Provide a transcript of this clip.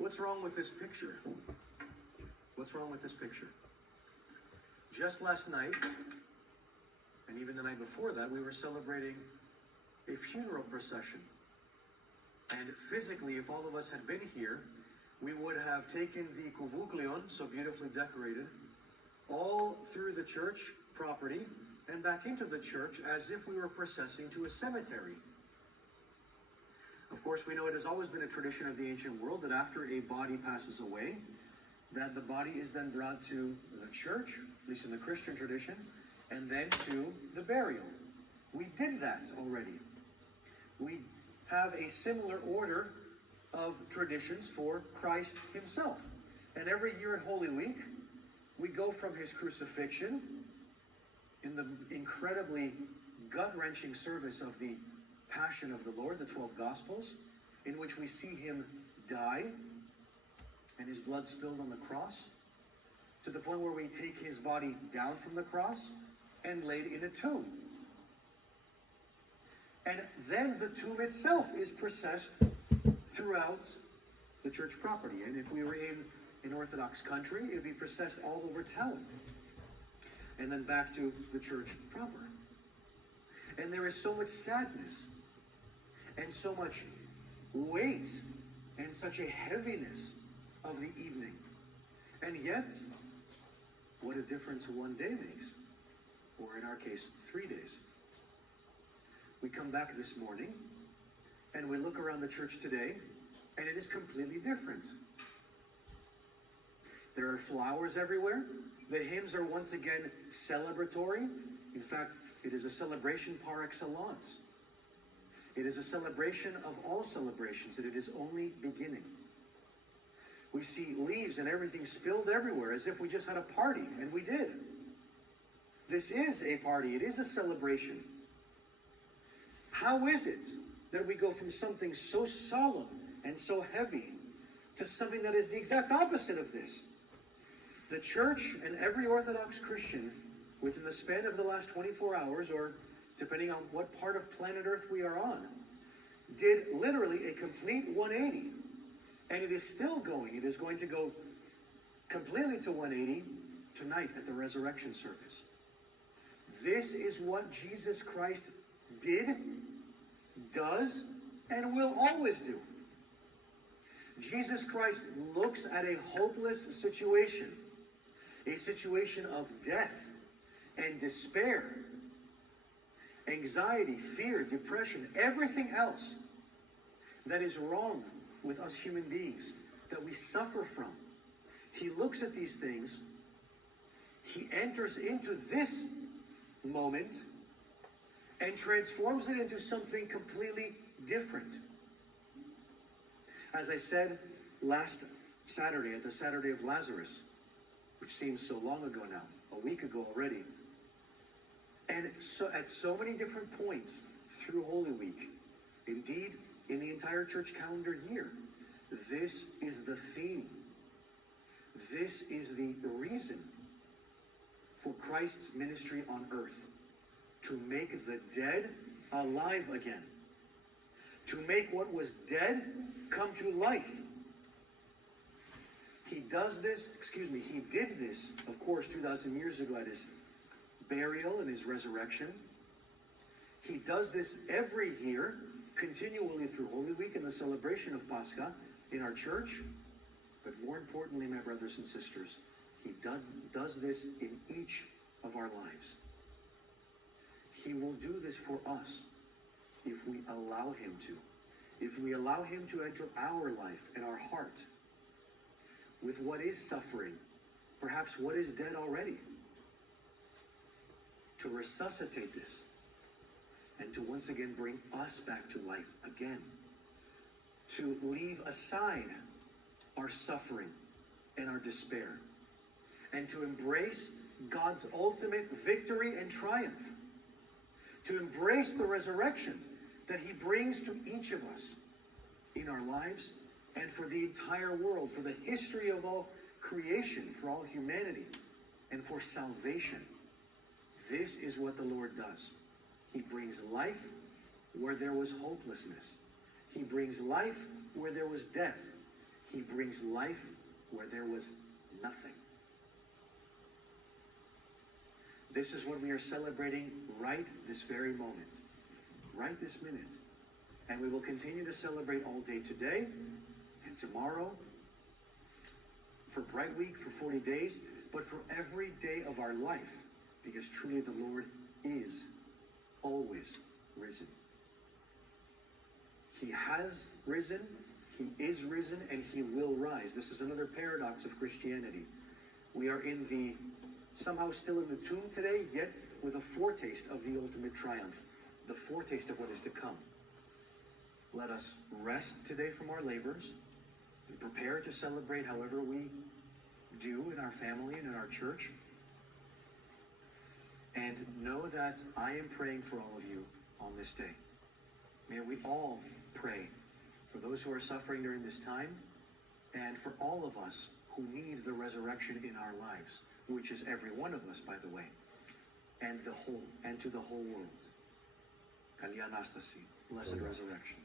What's wrong with this picture? What's wrong with this picture? Just last night, and even the night before that, we were celebrating a funeral procession. And physically, if all of us had been here, we would have taken the kuvuklion, so beautifully decorated, all through the church property and back into the church as if we were processing to a cemetery. Of course, we know it has always been a tradition of the ancient world that after a body passes away, that the body is then brought to the church, at least in the Christian tradition, and then to the burial. We did that already. We have a similar order of traditions for Christ himself. And every year at Holy Week, we go from his crucifixion in the incredibly gut-wrenching service of the Passion of the Lord, the 12 Gospels, in which we see him die and his blood spilled on the cross, to the point where we take his body down from the cross and laid in a tomb. And then the tomb itself is processed throughout the church property. And if we were in an Orthodox country, it would be processed all over town. And then back to the church proper. And there is so much sadness and so much weight and such a heaviness of the evening. And yet, what a difference one day makes. Or in our case, 3 days. We come back this morning and we look around the church today and it is completely different. There are flowers everywhere. The hymns are once again celebratory. In fact, it is a celebration par excellence. It is a celebration of all celebrations, and it is only beginning. We see leaves and everything spilled everywhere as if we just had a party, and we did. This is a party. It is a celebration. How is it that we go from something so solemn and so heavy to something that is the exact opposite of this? The church and every Orthodox Christian, within the span of the last 24 hours, or depending on what part of planet Earth we are on, did literally a complete 180. And it is still going. It is going to go completely to 180 tonight at the resurrection service. This is what Jesus Christ did, does, and will always do. Jesus Christ looks at a hopeless situation, a situation of death and despair, anxiety, fear, depression, everything else that is wrong with us human beings, that we suffer from. He looks at these things, he enters into this moment and transforms it into something completely different. As I said last Saturday, at the Saturday of Lazarus, which seems so long ago now, a week ago already, and so at so many different points through Holy Week, indeed in the entire church calendar year, this is the theme. This is the reason for Christ's ministry on earth, to make the dead alive again, to make what was dead come to life. He did this, of course, 2,000 years ago at his burial and his resurrection. He does this every year, continually through Holy Week and the celebration of Pascha in our church. But more importantly, my brothers and sisters, he does this in each of our lives. He will do this for us if we allow him to. If we allow him to enter our life and our heart with what is suffering, perhaps what is dead already, to resuscitate this and to once again bring us back to life again, to leave aside our suffering and our despair, and to embrace God's ultimate victory and triumph, to embrace the resurrection that he brings to each of us in our lives and for the entire world, for the history of all creation, for all humanity, and for salvation. This is what the Lord does. He brings life where there was hopelessness. He brings life where there was death. He brings life where there was nothing. This is what we are celebrating right this very moment, right this minute. And we will continue to celebrate all day today and tomorrow, for Bright Week, for 40 days, but for every day of our life, because truly the Lord is always risen. He has risen, he is risen, and he will rise. This is another paradox of Christianity. We are somehow still in the tomb today, yet with a foretaste of the ultimate triumph, the foretaste of what is to come. Let us rest today from our labors and prepare to celebrate however we do in our family and in our church. And know that I am praying for all of you on this day. May we all pray for those who are suffering during this time, and for all of us who need the resurrection in our lives, which is every one of us, by the way, and to the whole world. Kali Anastasi, blessed resurrection.